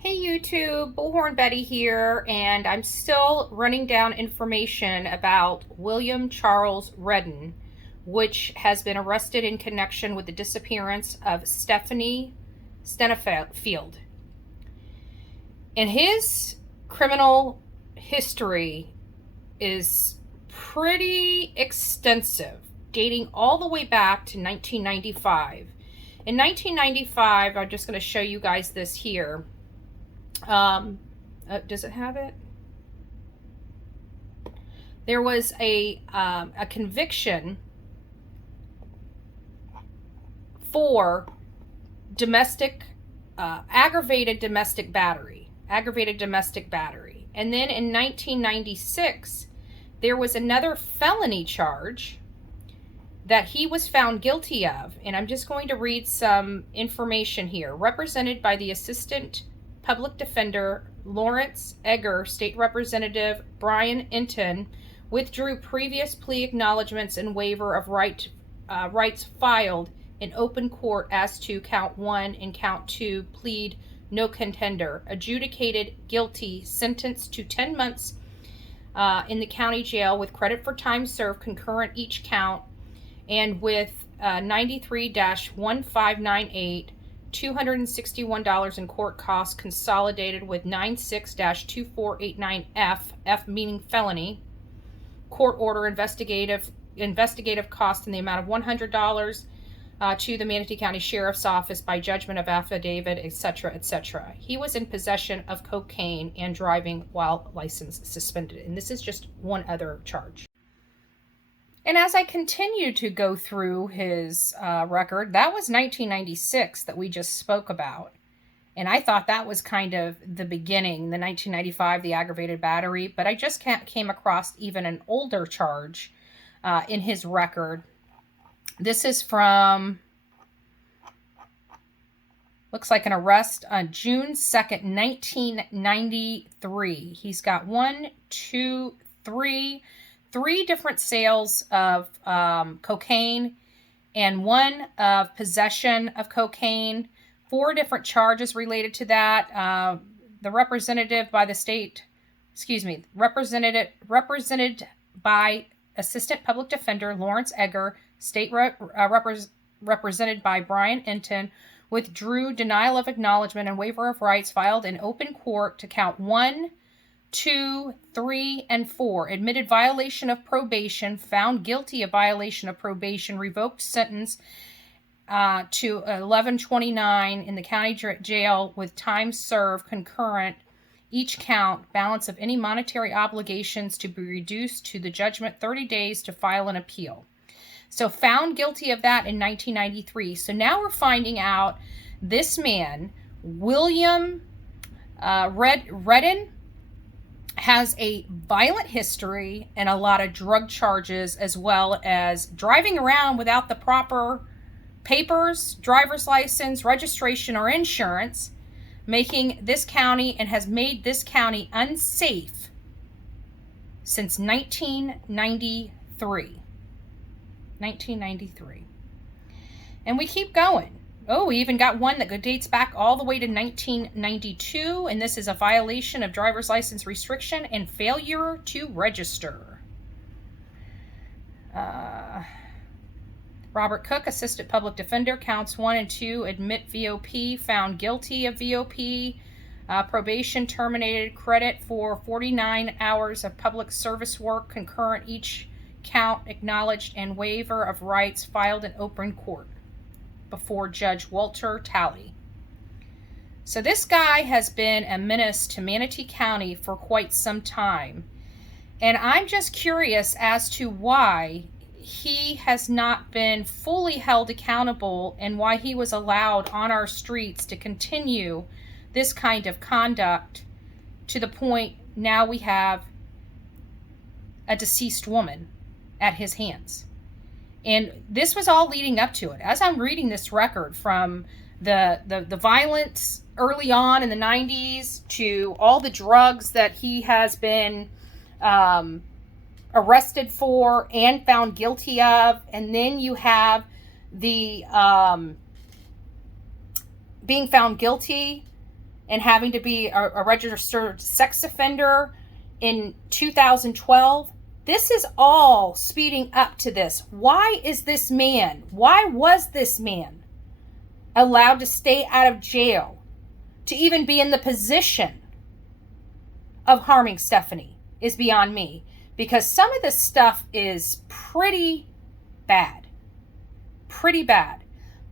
Hey YouTube, Bullhorn Betty here, and I'm still running down information about William Charles Redden, which has been arrested in connection with the disappearance of Stephanie Shenefield. And his criminal history is pretty extensive, dating all the way back to 1995. In 1995, I'm just going to show you guys this here. Does it have it? There was a conviction for aggravated domestic battery. And then in 1996, there was another felony charge that he was found guilty of. And I'm just going to read some information here. Represented by the Assistant Public Defender Lawrence Egger, State Representative Brian Enton withdrew previous plea acknowledgments and waiver of rights filed in open court as to count 1 and count 2 plead no contender, adjudicated guilty, sentenced to 10 months in the county jail with credit for time served concurrent each count, and with 93-1598 $261 in court costs consolidated with 96-2489F, F meaning felony, court order investigative cost in the amount of $100 to the Manatee County Sheriff's Office by judgment of affidavit, etc., etc. He was in possession of cocaine and driving while license suspended. And this is just one other charge. And as I continue to go through his record, that was 1996 that we just spoke about. And I thought that was kind of the beginning, the 1995, the aggravated battery. But I just came across even an older charge in his record. This is from, looks like an arrest on June 2nd, 1993. He's got three different sales of cocaine and one of possession of cocaine, 4 different charges related to that. The represented by Assistant Public Defender Lawrence Egger, State represented by Brian Enton, withdrew denial of acknowledgement and waiver of rights filed in open court to count 1, 2, 3, and 4, admitted violation of probation, found guilty of violation of probation, revoked sentence to 11/29 in the county jail with time served concurrent each count, balance of any monetary obligations to be reduced to the judgment, 30 days to file an appeal. So found guilty of that in 1993. So now we're finding out this man, William Redden, has a violent history and a lot of drug charges, as well as driving around without the proper papers, driver's license, registration, or insurance, making this county and has made this county unsafe since 1993. 1993. And we keep going. Oh, we even got one that dates back all the way to 1992, and this is a violation of driver's license restriction and failure to register. Robert Cook, Assistant Public Defender, counts 1 and 2, admit VOP, found guilty of VOP, probation terminated, credit for 49 hours of public service work, concurrent each count, acknowledged, and waiver of rights filed in open court before Judge Walter Talley. So this guy has been a menace to Manatee County for quite some time. And I'm just curious as to why he has not been fully held accountable and why he was allowed on our streets to continue this kind of conduct to the point now we have a deceased woman at his hands. And this was all leading up to it. As I'm reading this record, from the violence early on in the 90s to all the drugs that he has been arrested for and found guilty of, and then you have the being found guilty and having to be a registered sex offender in 2012. This is all speeding up to this. Why was this man allowed to stay out of jail, to even be in the position of harming Stephanie, is beyond me. Because some of this stuff is pretty bad. Pretty bad.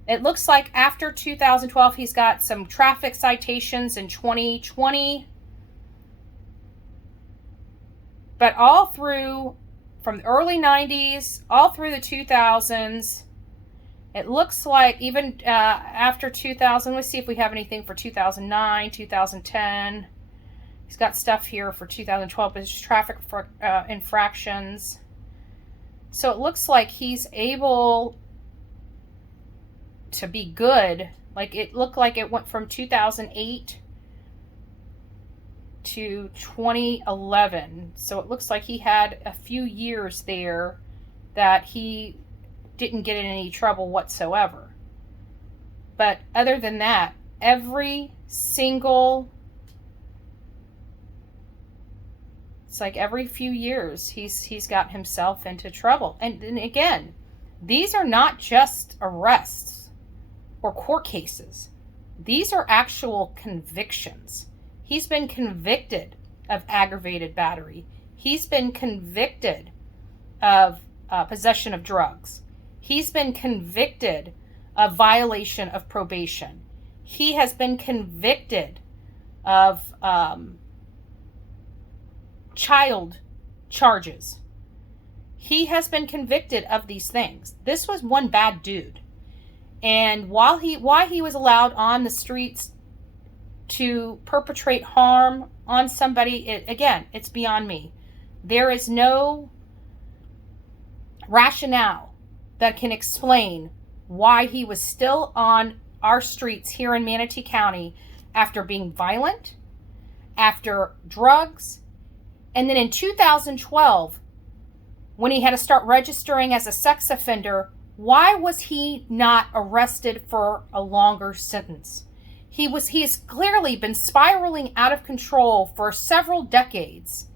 It looks like after 2012, he's got some traffic citations in 2020. But all through, from the early 90s, all through the 2000s, it looks like even after 2000, let's see if we have anything for 2009, 2010. He's got stuff here for 2012, but it's traffic infractions. So it looks like he's able to be good. Like, it looked like it went from 2008 to 2011. So it looks like he had a few years there that he didn't get in any trouble whatsoever. But other than that, every single, it's like every few years he's got himself into trouble. And again, these are not just arrests or court cases. These are actual convictions. He's been convicted of aggravated battery. He's been convicted of possession of drugs. He's been convicted of violation of probation. He has been convicted of child charges. He has been convicted of these things. This was one bad dude. And why he was allowed on the streets to perpetrate harm on somebody, again, it's beyond me. There is no rationale that can explain why he was still on our streets here in Manatee County after being violent, after drugs, and then in 2012, when he had to start registering as a sex offender, why was he not arrested for a longer sentence? He has clearly been spiraling out of control for several decades.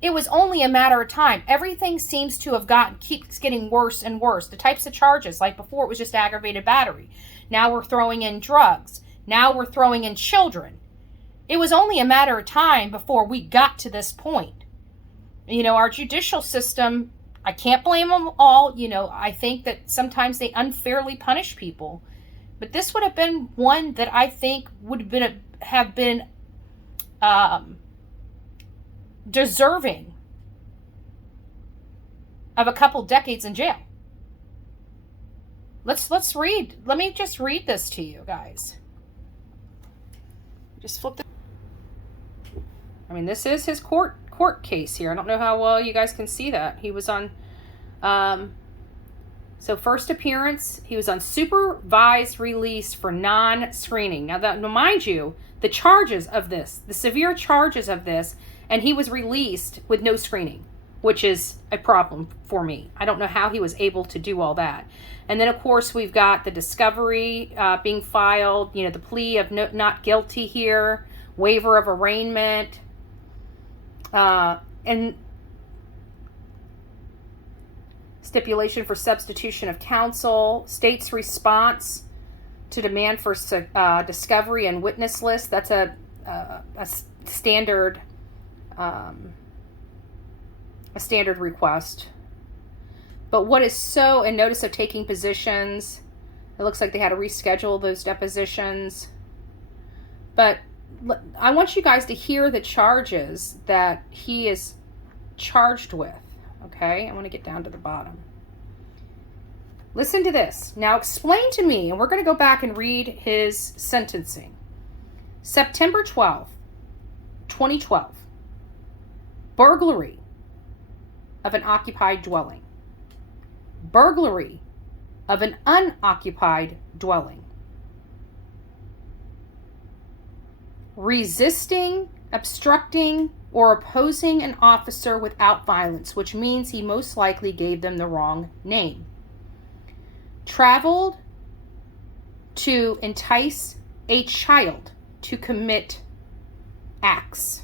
It was only a matter of time. Everything seems to have keeps getting worse and worse. The types of charges, like before it was just aggravated battery. Now we're throwing in drugs. Now we're throwing in children. It was only a matter of time before we got to this point. You know, our judicial system, I can't blame them all. You know, I think that sometimes they unfairly punish people. But this would have been one that I think would have been deserving of a couple decades in jail. Let's read. Let me just read this to you guys. Just flip the. I mean, this is his court case here. I don't know how well you guys can see that. He was on, so first appearance, he was on supervised release for non-screening. Now, mind you, the charges of this, the severe charges of this, and he was released with no screening, which is a problem for me. I don't know how he was able to do all that. And then, of course, we've got the discovery being filed, you know, the plea of not guilty here, waiver of arraignment, and stipulation for substitution of counsel, state's response to demand for discovery and witness list. That's a standard request. But what is so, and notice of taking positions, it looks like they had to reschedule those depositions. But I want you guys to hear the charges that he is charged with. Okay, I want to get down to the bottom. Listen to this. Now explain to me, and we're going to go back and read his sentencing. September 12th, 2012. Burglary of an occupied dwelling. Burglary of an unoccupied dwelling. Resisting, obstructing, or opposing an officer without violence, which means he most likely gave them the wrong name. Traveled to entice a child to commit acts.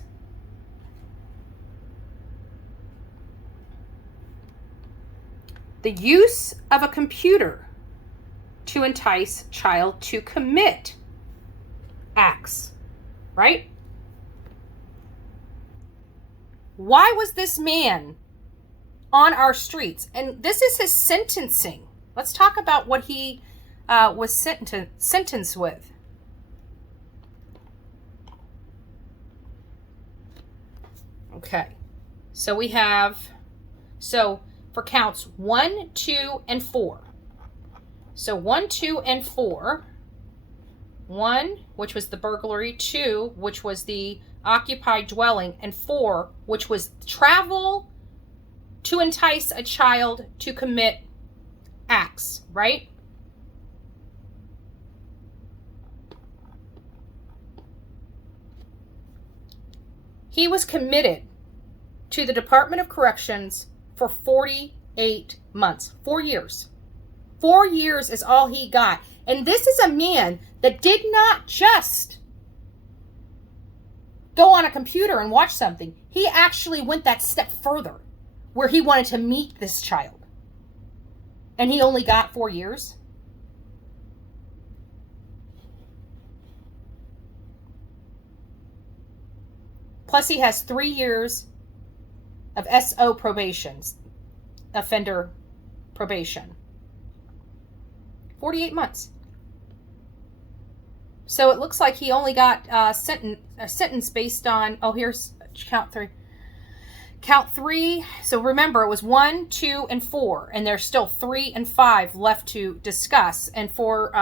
The use of a computer to entice child to commit acts, right? Why was this man on our streets? And this is his sentencing. Let's talk about what he was sentenced with. Okay, so we have, for counts 1, 2, and 4. So 1, 2, and 4. 1, which was the burglary, 2, which was the occupied dwelling, and 4, which was travel to entice a child to commit acts, right? He was committed to the Department of Corrections for 48 months, 4 years. 4 years is all he got. And this is a man that did not just go on a computer and watch something. He actually went that step further, where he wanted to meet this child. And he only got 4 years. Plus he has 3 years of SO probations, offender probation. 48 months. So it looks like he only got a sentence based on, here's count 3. Count 3, so remember it was 1, 2, and 4, and there's still 3 and 5 left to discuss. And for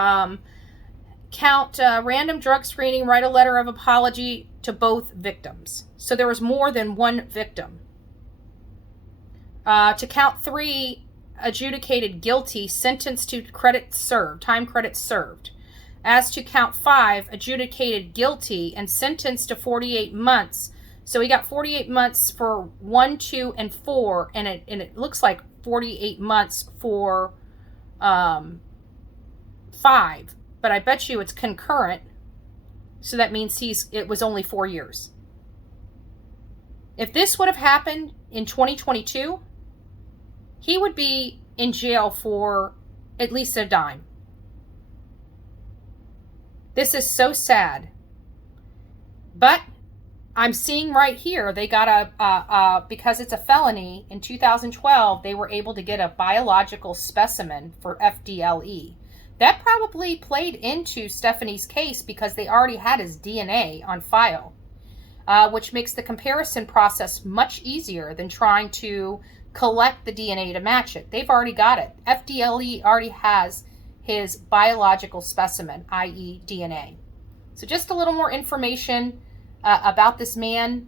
count random drug screening, write a letter of apology to both victims. So there was more than one victim. To count 3, adjudicated guilty, sentenced to credit served, time credit served. As to count 5, adjudicated guilty and sentenced to 48 months. So he got 48 months for 1, 2, and 4, and it looks like 48 months for 5. But I bet you it's concurrent, so that means it was only 4 years. If this would have happened in 2022, he would be in jail for at least a dime. This is so sad. But I'm seeing right here, they got because it's a felony, in 2012, they were able to get a biological specimen for FDLE. That probably played into Stephanie's case because they already had his DNA on file, which makes the comparison process much easier than trying to collect the DNA to match it. They've already got it. FDLE already has his biological specimen, i.e. DNA. So just a little more information about this man.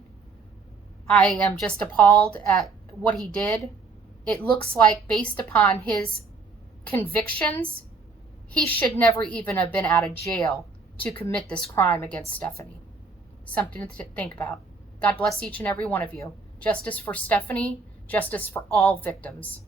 I am just appalled at what he did. It looks like, based upon his convictions, he should never even have been out of jail to commit this crime against Stephanie. Something to think about. God bless each and every one of you. Justice for Stephanie, justice for all victims.